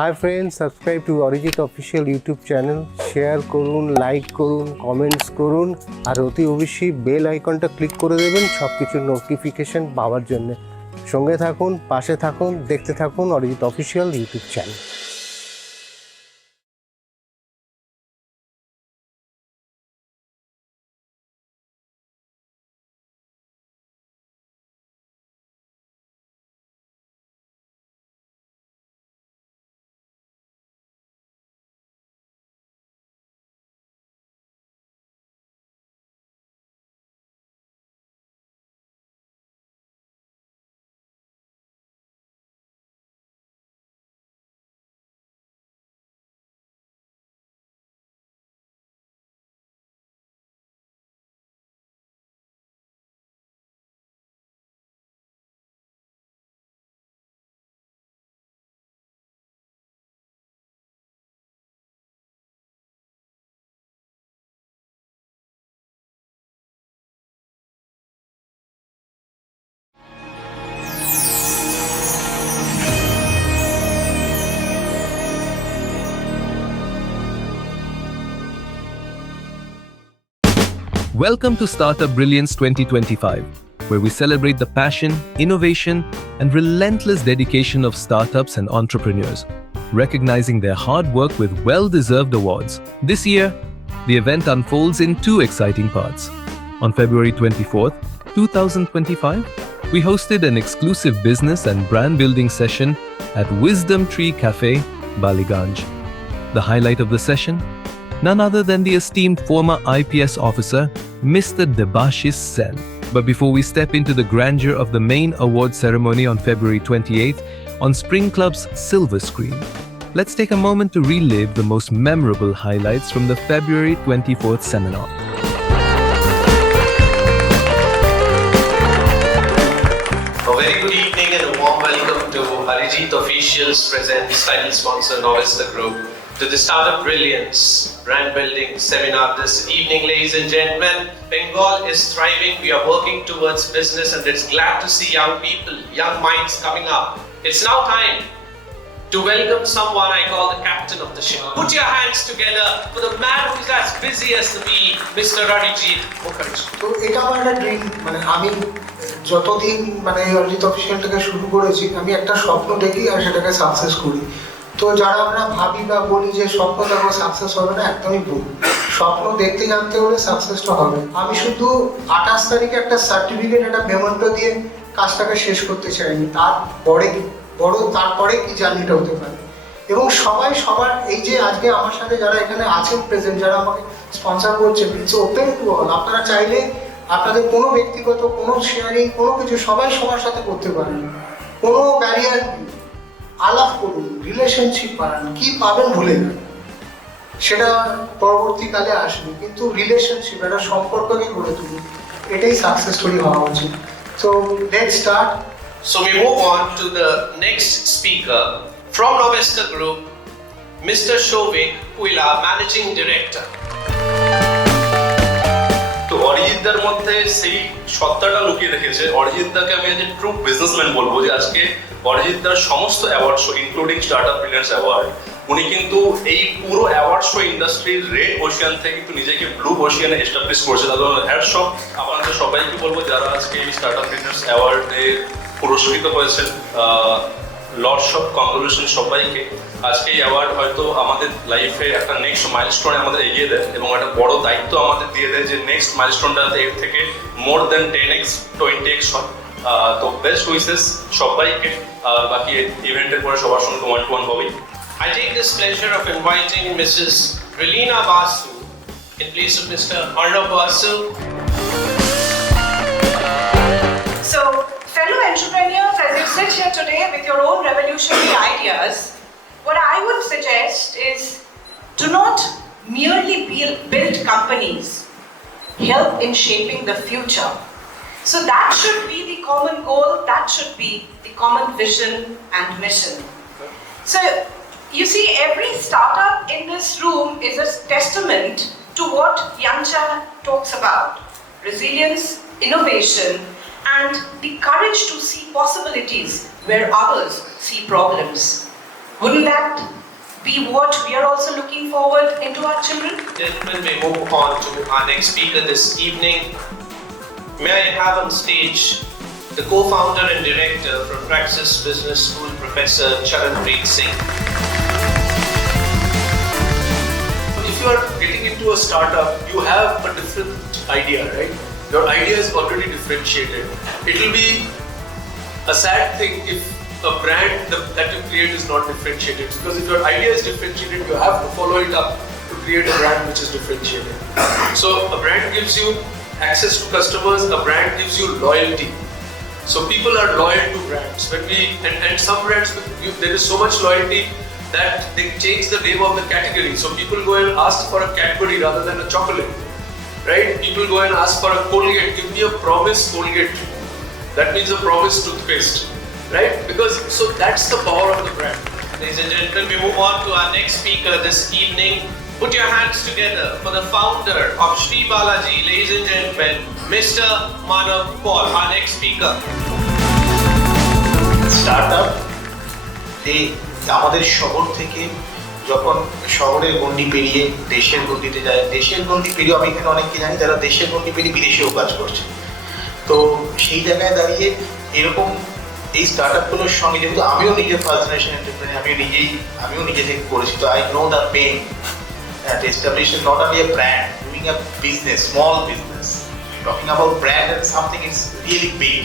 Hi friends, subscribe to Arijit official YouTube channel. Share করুন, like করুন, comments করুন, আর অতি অবশ্যই বেল আইকনটা ক্লিক করে দেবেন সব কিছুর নোটিফিকেশন পাওয়ার জন্য। সঙ্গে থাকুন, পাশে থাকুন, দেখতে থাকুন Arijit official YouTube channel. Welcome to Startup Brilliance 2025, where we celebrate the passion, innovation, and relentless dedication of startups and entrepreneurs, recognizing their hard work with well-deserved awards. This year, the event unfolds in two exciting parts. On February 24th, 2025, we hosted an exclusive business and brand building session at Wisdom Tree Cafe, Baliganj. The highlight of the session? None other than the esteemed former IPS officer, Mr. Debashis Sen. But before we step into the grandeur of the main award ceremony on February 28th on Spring Club's silver screen, let's take a moment to relive the most memorable highlights from the February 24th seminar. A very good evening and a warm welcome to Arijit Officials presents title sponsor Novista Group to the Startup Brilliance brand building seminar this evening, ladies and gentlemen. Bengal is thriving. We are working towards business and it's glad to see young people, young minds coming up. It's now time to welcome someone I call the captain of the ship. Put your hands together for the man who is as busy as the bee, Mr. Arijit Mukherjee. তো এটা আমার একটা dream, আমি যতদিন Arijit official থেকে শুরু করেছি, আমি একটা স্বপ্ন দেখি আর সেটাকে সাকসেস করি। তো যারা আমরা ভাবি বা বলি যে স্বপ্ন দেখো সাকসেস হবে না, একদমই ভুল। স্বপ্ন দেখতে জানতে হলে সাকসেসটা হবে। আমি শুধু 28 তারিখে একটা সার্টিফিকেট, একটা মেমন্টো দিয়ে কাজটাকে শেষ করতে চাইনি। তারপরে কি জার্নিটা হতে পারে, এবং সবাই সবার এই যে আজকে আমার সাথে যারা এখানে আছেন প্রেজেন্ট, যারা আমাকে স্পন্সর করছেন, ইটস ওপেন টু অল। আপনারা চাইলে আপনাদের কোনো ব্যক্তিগত কোনো শেয়ারিং কোনো কিছু সবাই সবার সাথে করতে পারেন, কোনো ব্যারিয়ার নেই। আলাপ করুন, রিলেশনশিপ বাড়ান, কি পাবেন ভুলে যান, সেটা পরবর্তীকালে আসবে, কিন্তু রিলেশনশিপ, একটা সম্পর্ককে গড়ে তুলুন, এটাই সাকসেস স্টোরি হওয়া উচিত। So let's start. So we move on to the next speaker from Novista Group, Mr. Shovik Huila, Managing Director. তো অরিজিৎদার মধ্যে সেই সত্তাটা লুকিয়ে রেখেছে। অরিজিৎদাকে আমি আজ ট্রু বিজনেসম্যান বলবো, যে আজকে অরিজিৎদার সমস্ত award show including startup brilliance award, উনি কিন্তু এই পুরো অ্যাওয়ার্ড শো ইন্ডাস্ট্রির রেড ওশিয়ান থেকে কিন্তু নিজেকে ব্লু ওশিয়ানে এস্টাবলিশ করেছে। তাদের হ্যাটস অফ। আপনাদের সবাইকে বলবো যারা আজকে এই স্টার্টআপ ব্রিলিয়ান্স অ্যাওয়ার্ডে পুরস্কৃত হয়েছেন, লটস অফ কংগ্রেচুলেশন সবাইকে। আজকে এই অ্যাওয়ার্ড হয়তো আমাদের লাইফে একটা নেক্সট মাইলস্টোনে আমাদের এগিয়ে দেয় এবং একটা বড় দায়িত্ব আমাদের দিয়ে দেয় যে নেক্সট মাইলস্টোনটা এর থেকে মোর দেন 10x 20x হয়। তো বেস্ট উইসেস সবাইকে, আর বাকি ইভেন্টের পরে সবার সঙ্গে ওয়ান টু ওয়ান হবেই। I take this pleasure of inviting Mrs. Relina Basu in place of Mr. Arnav Basu. So, fellow entrepreneurs, as you sit here today with your own revolutionary ideas, what I would suggest is do not merely build companies, help in shaping the future. So that should be the common goal, that should be the common vision and mission. So you see, every startup in this room is a testament to what Yancha talks about: resilience, innovation, and the courage to see possibilities where others see problems. Wouldn't that be what we are also looking forward into our children? Gentlemen, may move on to our next speaker this evening. May I have on stage the co-founder and director from Praxis Business School, Professor Charanpreet Singh. If you are getting into a startup, you have a different idea, right? Your idea is already differentiated. It will be a sad thing if a brand that you create is not differentiated, because if your idea is differentiated, you have to follow it up to create a brand which is differentiated. So a brand gives you access to customers, a brand gives you loyalty. So people are loyal to brands. And some brands, there is so much loyalty that they change the name of the category. So people go and ask for a Cadbury rather than a chocolate, right? People go and ask for a Colgate. Give me a promise Colgate. That means a promise toothpaste, right? Because so that's the power of the brand. Ladies and gentlemen, we move on to our next speaker this evening. Put your hands together for the founder of Sri Balaji, ladies and gentlemen, Mr. Manav Paul, our next speaker. Startup আমাদের শহর থেকে যখন শহরের গণ্ডি পেরিয়ে দেশের গণ্ডিতে যায়, দেশের গণ্ডি পেরিয়ে আমি এখানে অনেককে জানি যারা দেশের গণ্ডি পেরিয়ে বিদেশেও কাজ করছে। তো সেই জায়গায় দাঁড়িয়ে এরকম এই স্টার্টআপগুলোর সঙ্গে, যেহেতু আমিও নিজে ফার্স্ট জেনারেশন এন্টারপ্রেনার, আমিও নিজে থেকে করেছি, তো I know the pain to establish not only a brand, doing a business, small business. Talking about brand and something is really big.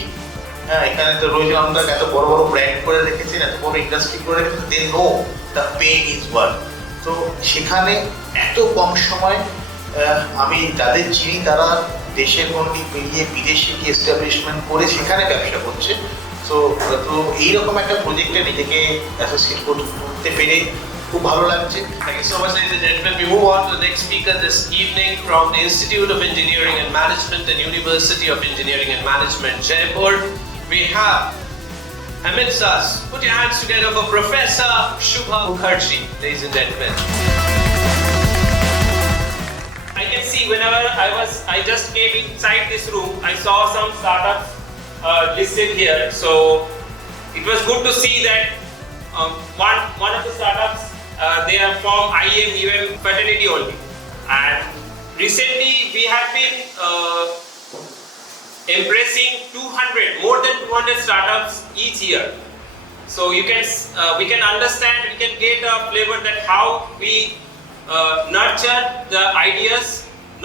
এখানে তো রোজ আমরা এত বড় বড় ব্র্যান্ড করে রেখেছেন, এত বড় ইন্ডাস্ট্রি করে রেখেছেন, they know the pain is worth. তো সেখানে এত কম সময় আমি তাদের চিনি, তারা দেশের গণ্ডি পেরিয়ে বিদেশে গিয়ে এস্টাবলিশমেন্ট করে সেখানে ব্যবসা করছে। তো এইরকম একটা প্রজেক্টে নিজেকে অ্যাসোসিয়েট করতে পেরে খুব ভালো লাগছে। Thank you so much, ladies and gentlemen. We move on to the next speaker this evening from the Institute of Engineering and Management and University of Engineering and Management, Jaipur. We have amidst us, put your hands together for Professor Shubha Mukherjee, ladies and gentlemen. I can see whenever I just came inside this room, I saw some startups listed here. So it was good to see that one of the startups they are from IM even fraternity only. And recently we have been embracing more than 200 startups each year. So we can understand, we can get a flavor that how we nurture the ideas,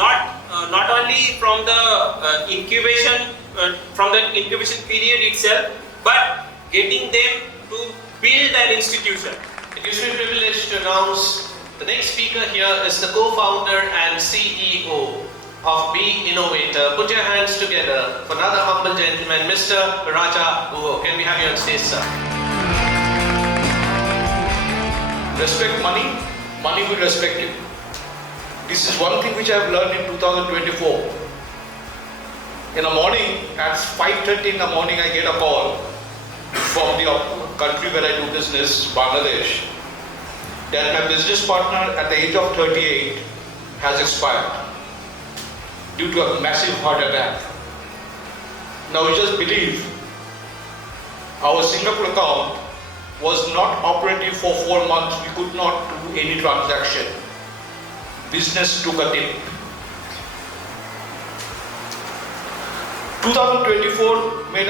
not only from the incubation period itself, but getting them to build an institution. It gives me privilege to announce the next speaker here is the co-founder and CEO of Be Innovator. Put your hands together for another humble gentleman, Mr. Raja Guho. Can we have you on stage, sir? Respect money, money will respect you. This is one thing which I have learned in 2024. In the morning, at 5:30 in the morning, I get a call from the country where I do business, Bangladesh, that my business partner at the age of 38 has expired due to a massive heart attack. Now you just believe our Singapore account was not operative for 4 months. We could not do any transaction. Business took a dip. 2024 made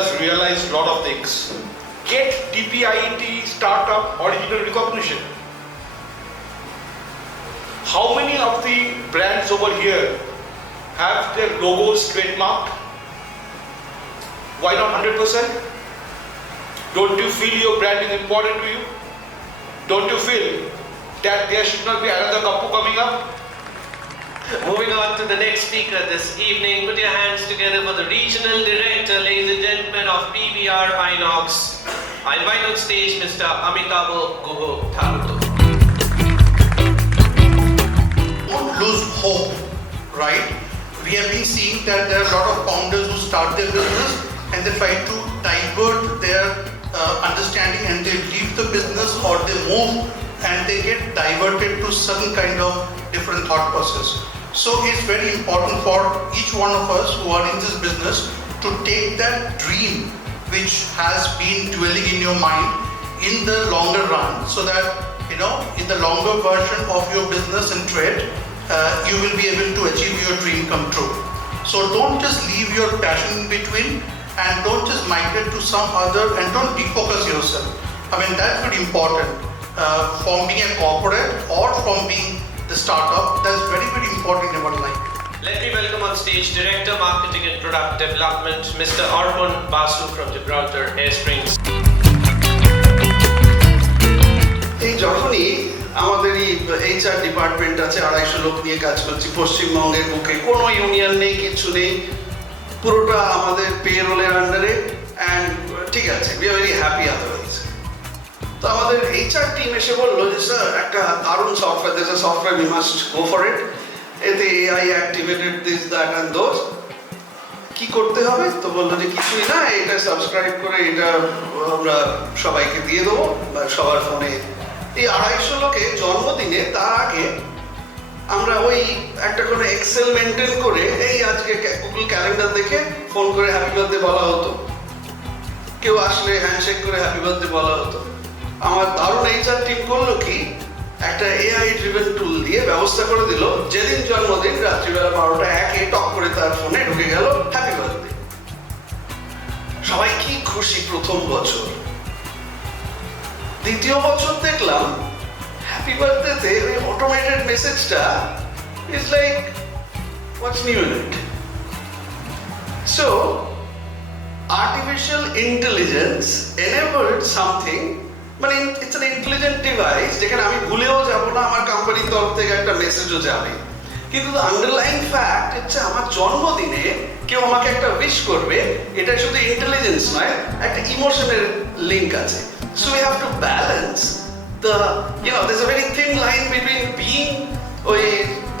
us realize a lot of things. Get DPIET startup original recognition. How many of the brands over here have their logos trademarked? Why not 100%? Don't you feel your brand is important to you? Don't you feel that there should not be another Kappu coming up? Moving on to the next speaker this evening, put your hands together for the Regional Director, ladies and gentlemen, of PBR Inox. I invite on stage Mr. Amitabh Guho Thakur. Don't lose hope, right? We have been seeing that there are a lot of founders who start their business and they try to divert their understanding and they leave the business or they move and they get diverted to certain kind of different thought process. So it's very important for each one of us who are in this business to take that dream which has been dwelling in your mind in the longer run, so that in the longer version of your business and trade, you will be able to achieve your dream come true. So don't just leave your passion in between, and don't just migrate to some other, and don't defocus yourself. I mean, that's very important. From being a corporate or from being the startup, that's very, very important in our life. Let me welcome on stage Director Marketing and Product Development, Mr. Arpan Basu from Gibraltar Air Springs. এই যখনই আমাদের এই HR department আছে, 250 লোক নিয়ে কাজ করছি পশ্চিমবঙ্গের বুকে, কোনো ইউনিয়ন নেই, কিছু নেই, পুরোটা আমাদের পেরোলের আন্ডারে, অ্যান্ড ঠিক আছে, we are very happy otherwise. তো আমাদের HR টিম এসে বললো যে স্যার একটা দারুণ software, this a software, we must go for it, এতে AI activated this that and those, কি করতে হবে? তো বললো যে কিছুই না, এটা সাবস্ক্রাইব করে এটা আমরা সবাইকে দিয়ে দেবো সবার ফোনে। এই 250 লোকের জন্মদিনে তার আগে আমরা ওই একটা করে এক্সেল মেনটেন করে এই আজকে গুগল ক্যালেন্ডার দেখে ফোন করে হ্যাপি বার্থডে বলা হতো, কেউ আসলে হ্যান্ডশেক করে হ্যাপি বার্থডে বলা হতো। আমার দারুণ HR টিম করলো কি, একটা AI ড্রিভেন টুল দিয়ে ব্যবস্থা করে দিল, যেদিন জন্মদিন রাত্রিবেলা 12টা 1 টক করে তার ফোনে ঢুকে গেল হ্যাপি বার্থডে। সবাই কি খুশি প্রথম বছর। দ্বিতীয় বছর দেখলাম হ্যাপি বার্থডেতে ওই অটোমেটেড মেসেজটা is like what's new in it. So artificial intelligence enabled something, মানে ইটস অ্যান ইন্টেলিজেন্ট ডিভাইস, যেখানে আমি ভুলেও যাব না, আমার কোম্পানির তরফ থেকে একটা মেসেজও যাবে, কিন্তু আন্ডারলাইং ফ্যাক্ট হচ্ছে আমার জন্মদিনে কেউ আমাকে একটা উইশ করবে, এটা শুধু ইন্টেলিজেন্স নয়, একটা ইমোশনের লিঙ্ক আছে। So we have to balance there's a very thin line between being, ওই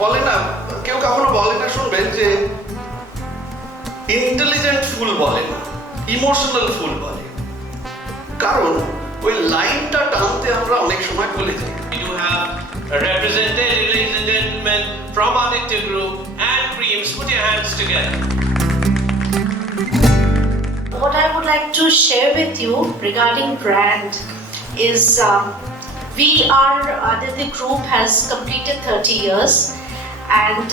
বলে না, কেউ কখনো বলে না, শুনবেন যে ইন্টেলিজেন্ট ফুল বলে না, ইমোশনাল ফুল বলে, কারণ ওই লাইনটা টানতে আমরা অনেক সময় ভুলে যাই। We do have a representative, ladies and gentlemen, from Aditya Group and Creams. Put your hands together. What I would like to share with you regarding brand is the group has completed 30 years, and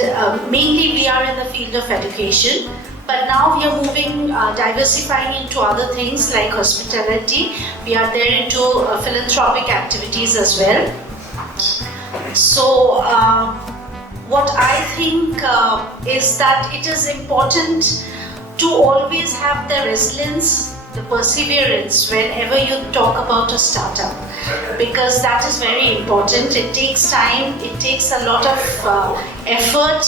mainly we are in the field of education, but now we are moving, diversifying into other things like hospitality. We are there into philanthropic activities as well. So what I think is that it is important to always have the resilience, the perseverance whenever you talk about a startup, because that is very important. It takes time, it takes a lot of effort,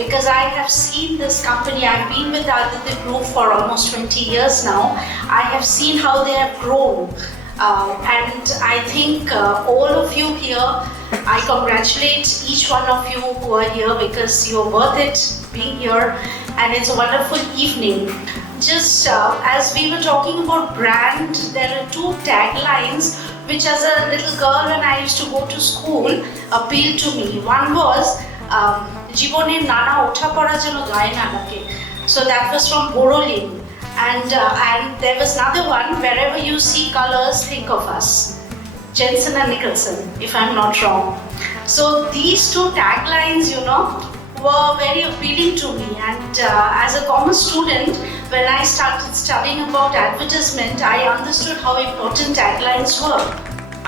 because I have seen this company, I've been with the group for almost 20 years now. I have seen how they have grown, and I think all of you here, I congratulate each one of you who are here, because you're worth it being here, and it's a wonderful evening. Just as we were talking about brand, there are 2 taglines which as a little girl when I used to go to school appealed to me. One was Jiboner Nana Otha Pora Jeno Gaye Na Lage. So that was from Borolin, and there was another one, wherever you see colors, think of us. Jensen and Nicholson, if I'm not wrong. So these 2 taglines, were very appealing to me, and as a commerce student, when I started studying about advertisement, I understood how important taglines were.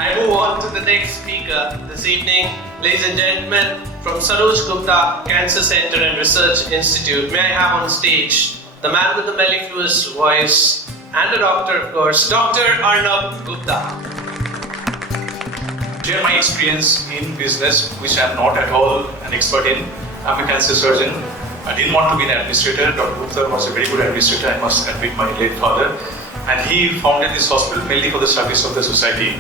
I move on to the next speaker this evening. Ladies and gentlemen, from Saroj Gupta Cancer Center and Research Institute, may I have on stage the man with the mellifluous voice and a doctor, of course, Dr. Arnab Gupta. Share my experience in business, which I am not at all an expert in. I'm a cancer surgeon. I didn't want to be an administrator. Dr. Gupta was a very good administrator, I must admit, my late father. And he founded this hospital mainly for the service of the society.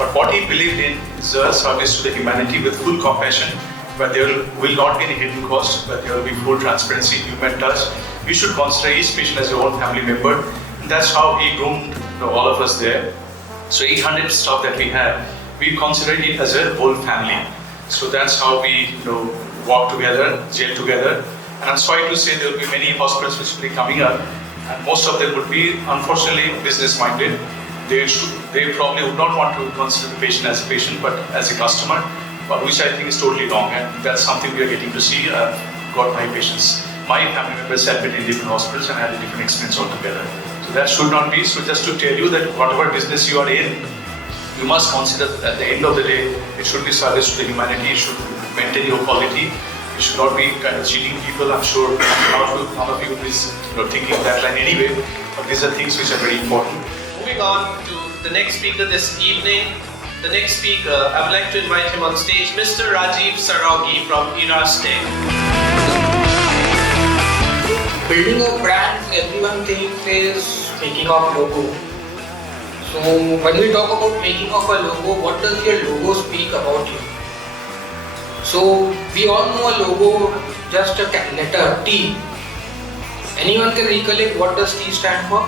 But what he believed in is a service to the humanity with full compassion, where there will not be any hidden cost, where there will be full transparency, human touch. We should consider each patient as your own family member. And that's how he groomed all of us there. So 800 staff that we have, we consider it as a whole family. So that's how we walk together, gel together. And I'm sorry to say there will be many hospitals which will be coming up, and most of them would be unfortunately business minded. they probably would not want to consider the patient as a patient, but as a customer, which I think is totally wrong, and that's something we are getting to see. I've got my patients, my family members have been in different hospitals and had a different experience altogether. So that should not be. So just to tell you that whatever business you are in, you must consider that at the end of the day, it should be service to the humanity, it should maintain your quality, it should not be kind of cheating people. I'm sure none of you is thinking that line anyway, but these are things which are very important. Moving on to the next speaker this evening. The next speaker, I would like to invite him on stage, Mr. Rajiv Saragi from Irastek. Building a brand, everyone thinks is making of logo. So when we talk about making of a logo, what does your logo speak about you? So we all know a logo, just a letter T. Anyone can recollect what does T stand for?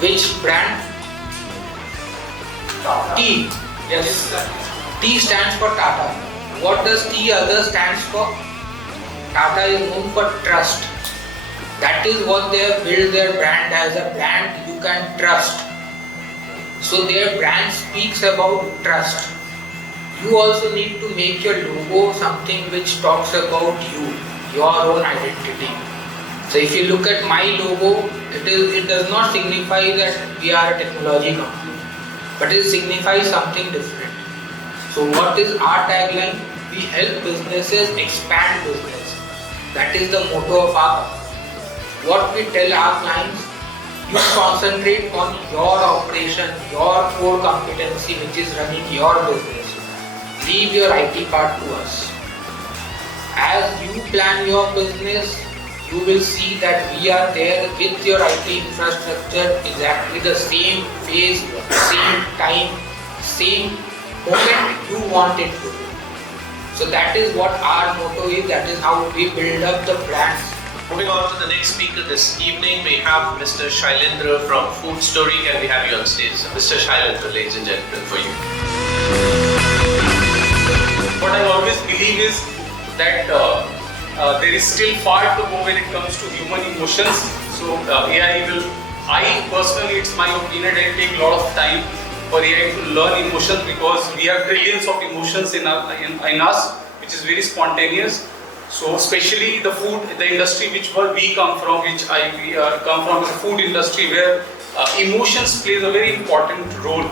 Which brand? T. Yes. T stands for Tata. What does T other stands for? Tata is known for trust. That is what they have built their brand as, a brand you can trust. So their brand speaks about trust. You also need to make your logo something which talks about you, your own identity. So if you look at my logo, it does not signify that we are a technology company, but it signifies something different. So what is our tagline? We help businesses expand business. That is the motto of our company. What we tell our clients, you concentrate on your operation, your core competency which is running your business. Leave your IT part to us. As you plan your business, you will see that we are there with your IT infrastructure exactly the same phase, same time, same moment you want it to be. So that is what our motto is, that is how we build up the brands. Moving on to the next speaker this evening, we have Mr. Shailendra from Food Story. Can we have you on stage? Mr. Shailendra, ladies and gentlemen, for you. What I always believe is that there is still far to go when it comes to human emotions. So AI will, I personally, it's my opinion, it take a lot of time for AI to learn emotions, because we have trillions of emotions in us, which is very spontaneous. So especially the food, the industry which we come from, we come from, is the food industry, where emotions plays a very important role.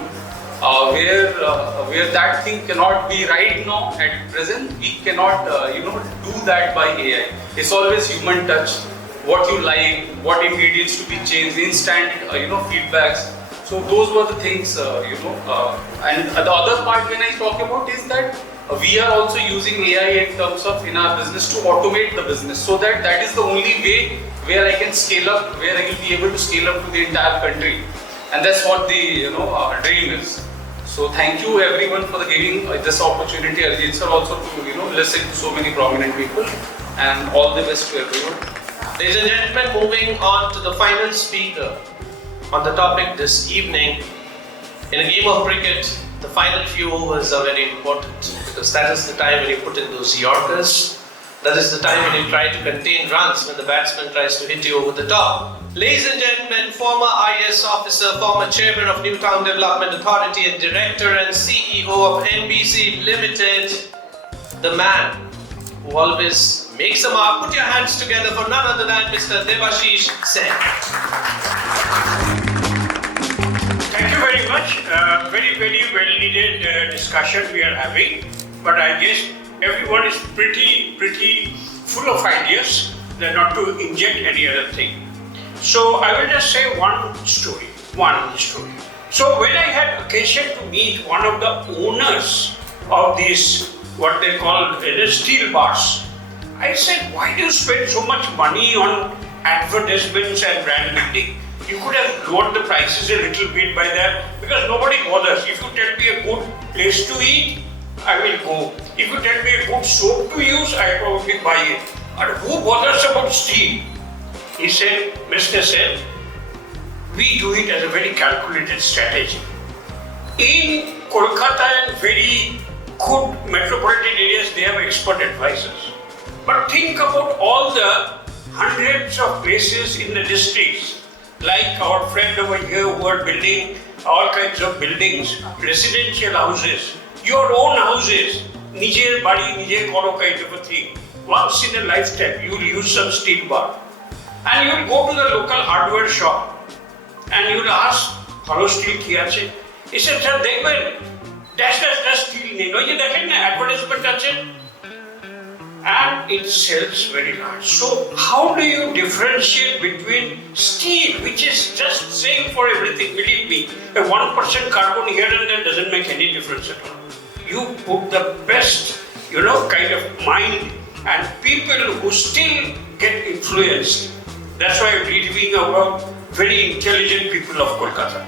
Where that thing cannot be right now at present, we cannot do that by AI. It's always human touch. What you like, what ingredients to be changed, instant feedbacks. So those were the things and the other part when I talk about is that we are also using AI in terms of in our business to automate the business, so that is the only way where I can scale up, where I will be able to scale up to the entire country, and that's what the dream is. So thank you everyone for giving this opportunity, Arjit sir, also to listen to so many prominent people, and all the best to everyone. Ladies and gentlemen, moving on to the final speaker on the topic this evening. In a game of cricket, the final few overs are very important, because that is the time when you put in those Yorkers. That is the time when you try to contain runs when the batsman tries to hit you over the top. Ladies and gentlemen, former IAS officer, former chairman of Newtown Development Authority and director and CEO of NBC Limited, the man who always makes a mark. Put your hands together for none other than Mr. Devashish Sen. Thank you very much. Very well needed discussion we are having. But I guess everyone is pretty full of ideas, not to inject any other thing. So I will just say one story. So when I had occasion to meet one of the owners of these, what they call steel bars, I said, why do you spend so much money on advertisements and brand building? You could have lowered the prices a little bit by that, because nobody bothers. If you tell me a good place to eat, I will go. If you tell me a good soap to use, I probably buy it. But who bothers about steel? He said, Mr. Sen, we do it as a very calculated strategy. In Kolkata and very good metropolitan areas, they have expert advisors. But think about all the hundreds of places in the districts, like our friend over here who are building all kinds of buildings, residential houses, your own houses, নিজের বাড়ি নিজে করো kind of a thing. Once in a lifetime, you will use some steel bar. And you will go to the local hardware shop and you will ask, ভালো steel কি আছে? He said, sir, দেখবেন, dash steel নেই। ওই যে দেখেন না, advertisement আছে? And it sells very large. So how do you differentiate between steel, which is just same for everything? Believe me, a 1% carbon here and there doesn't make any difference at all. You put the best, kind of mind and people who still get influenced. That's why I'm reading about very intelligent people of Kolkata.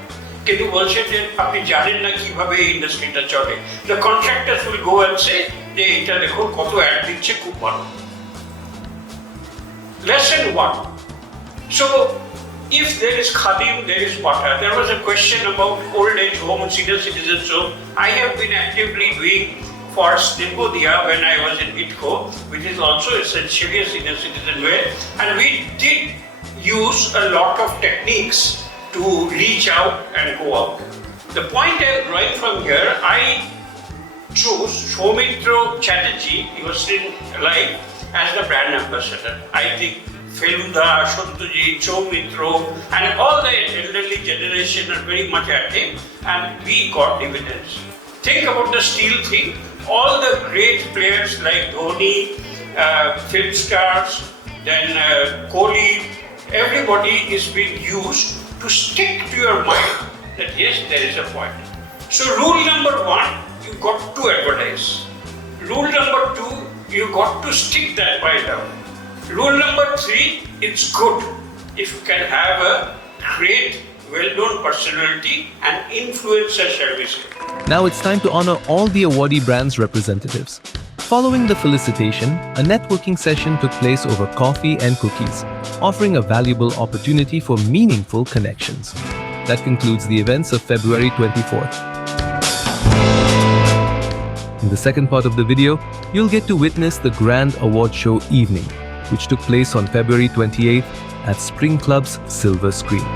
কিন্তু বলছেন যে আপনি জানেন না কিভাবে এই ইন্ডাস্ট্রিটা চলে। The contractors will go and say যে এটা দেখো কত অ্যাড দিচ্ছে খুব ভালো। Lesson 1. So if there is khadim, there is butter. There was a question about old age home, senior citizens home. I have been actively doing for Snepodia when I was in ITCO, which is also essentially a senior citizen way, and we did use a lot of techniques to reach out and go out. The point I'm drawing from here, I chose Soumitra Chatterjee, he was still alive, as the brand ambassador. I think Feluda, Shantujit, Soumitra, and all the elderly generation are very much active, and we got dividends. Think about the steel thing. All the great players like Dhoni, film stars, then Kohli, everybody is being used to stick to your mind that yes, there is a point. So rule number 1, you got to advertise. Rule number 2, you got to stick that point out. Rule number 3, it's good if you can have a great well-known personality and influencer service. Now it's time to honor all the awardee brands' representatives. Following the felicitation, a networking session took place over coffee and cookies, offering a valuable opportunity for meaningful connections. That concludes the events of February 24th. In the second part of the video, you'll get to witness the Grand Award Show evening, which took place on February 28th at Spring Club's Silver Screen.